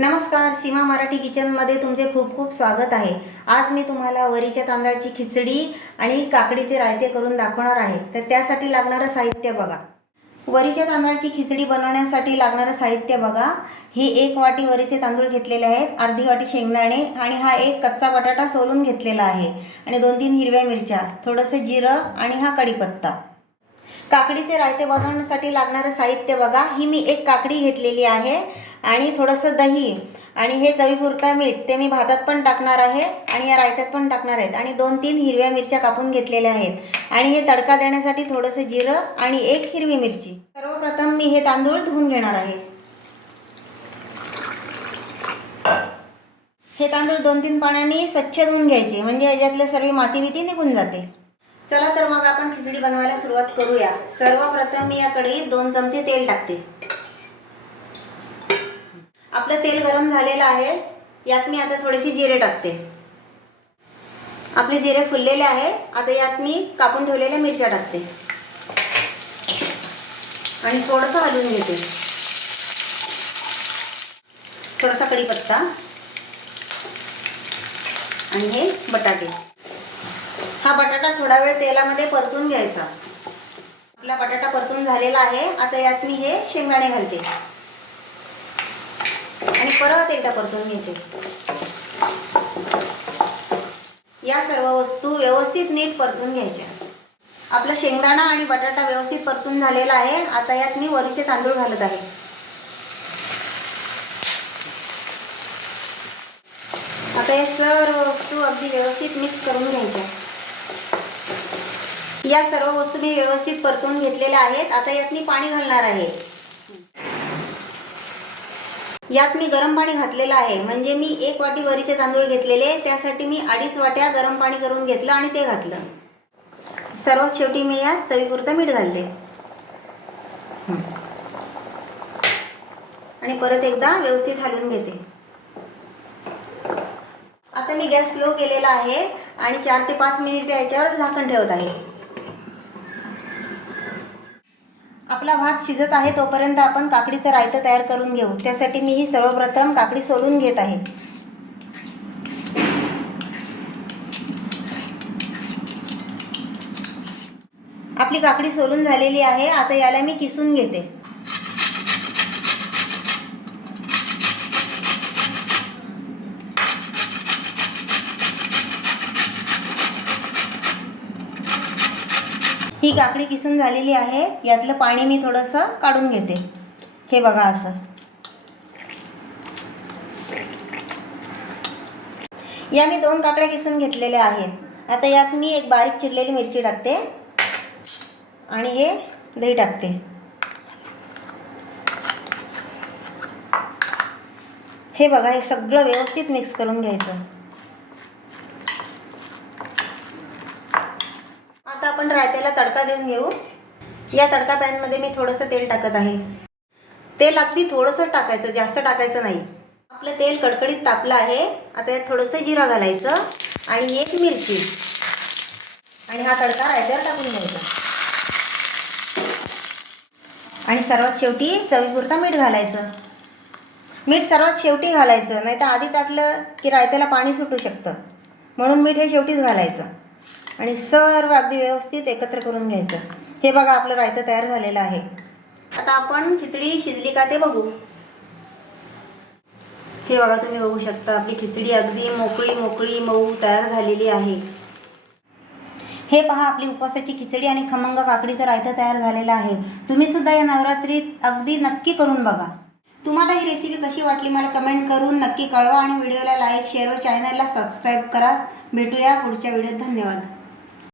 नमस्कार सीमा मराठी किचनमध्ये तुमचे खूप खूप स्वागत आहे. आज मी तुम्हाला वरीच्या तांदळाची खिचडी आणि काकडीचे रायते करून दाखवणार आहे. तर त्यासाठी लागणारं साहित्य बघा. वरीच्या तांदळाची खिचडी बनवण्यासाठी लागणारं साहित्य बघा. ही एक वाटी वरीचे तांदूळ घेतलेले आहेत. अर्धी वाटी शेंगदाणे आणि हा एक कच्चा बटाटा सोलून घेतलेला आहे. आणि दोन तीन हिरव्या मिरच्या थोडंसं जिरं आणि हा कढीपत्ता. काकडीचे रायते बनवण्यासाठी लागणारं साहित्य बघा. ही मी एक काकडी घेतलेली आहे. आणि थोडंसं दही आणि हे चवीपुरता मीठ ते मी भातात पण टाकणार आहे आणि या रायत्यात पण टाकणार आहेत. आणि दोन तीन हिरव्या मिरच्या कापून घेतलेल्या आहेत. आणि हे तडका देण्यासाठी थोडंसं जिरं आणि एक हिरवी मिरची. सर्वप्रथम मी हे तांदूळ धुवून घेणार आहे. हे तांदूळ दोन तीन पाण्याने स्वच्छ धुवून घ्यायचे. म्हणजे याच्यातले सर्व माती बिती निघून जाते. चला तर मग आपण खिचडी बनवायला सुरुवात करूया. सर्वप्रथम मी या कढईत दोन चमचे तेल टाकते. आपलं तेल गरम झालेलं आहे. यात मी आता थोडेसे जिरे टाकते. आपले जिरे फुललेले आहे. आता यात मी कापून ठेवलेल्या मिरच्या टाकते. आणि थोडंसं हलवून घेते. थोडासा कढीपत्ता. आणि हे बटाटे. हा बटाटा थोडा वेळ तेलामध्ये परतून घ्यायचा. आपला बटाटा परतून झालेला आहे. आता यात मी हे शेंगदाणे घालते. आणि परत एकदा परतून घेते. या सर्व वस्तू व्यवस्थित नीट परतून घ्यायच्या. आपला शेंगदाणा आणि बटाटा व्यवस्थित परतून झालेला आहे. आता यात मी वरीचे तांदूळ घालत आहे. आता या सर्व वस्तू अगदी व्यवस्थित मिक्स करून घ्यायच्या. या सर्व वस्तू मी व्यवस्थित परतून घेतलेल्या आहेत. आता यात मी पाणी घालणार आहे. यात मी गरम पाणी घातलेलं आहे. म्हणजे मी एक वाटी वरीचे तांदूळ घेतलेले त्यासाठी मी अडीच वाट्या गरम पाणी करून घेतलं आणि ते घातलं. सर्वात शेवटी मी यात चवीपुरतं मीठ घालले आणि परत एकदा व्यवस्थित हलवून घेते. आता मी गॅस स्लो केलेला आहे आणि चार ते पाच मिनिट याच्यावर झाकण ठेवत आहे. आपला भात शिजत आहे तोपर्यंत आपण काकडीचं रायतं तयार करून घेऊ. त्यासाठी मी ही सर्वप्रथम काकडी सोलून घेत आहे. आपली काकडी सोलून झालेली आहे. आता याला मी किसून घेते. ही काकडी किसून झालेली आहे. यातलं पाणी मी थोडंसं काढून घेते. हे बघा असं. या मी दोन काकड्या किसून घेतलेल्या आहेत. आता यात मी एक बारीक चिरलेली मिरची टाकते. आणि हे दही टाकते. हे बघा हे सगळं व्यवस्थित मिक्स करून घ्यायचं. आता आपण रायत्याला तडका देऊन घेऊ. या तडका पॅनमध्ये मी थोडंसं तेल टाकत आहे. तेल अगदी थोडंसं टाकायचं जास्त टाकायचं नाही. आपलं तेल कडकडीत तापलं आहे. आता यात थोडंसं जिरं घालायचं आणि एक मिरची. आणि हा तडका रायत्यावर टाकून घ्यायचा. आणि सर्वात शेवटी चवीपुरता मीठ घालायचं. मीठ सर्वात शेवटी घालायचं नाही तर आधी टाकलं की रायत्याला पाणी सुटू शकतं. म्हणून मीठ हे शेवटीच घालायचं. आणि सर्व अगदी व्यवस्थित एकत्र करून घ्यायचं. हे बघा आपलं रायतं तयार झालेलं आहे. आता आपण खिचडी शिजली का ते बघू. हे बघा तुम्ही बघू शकता आपली खिचडी अगदी मोकळी मोकळी मऊ तयार झालेली आहे. हे पहा आपली उपवासाची खिचडी आणि खमंग काकडीचं रायतं तयार झालेलं आहे. तुम्ही सुद्धा या नवरात्रीत अगदी नक्की करून बघा. तुम्हाला ही रेसिपी कशी वाटली मला कमेंट करून नक्की कळवा आणि व्हिडिओला लाईक शेअर व चॅनलला सबस्क्राईब करा. भेटूया पुढच्या व्हिडिओत धन्यवाद.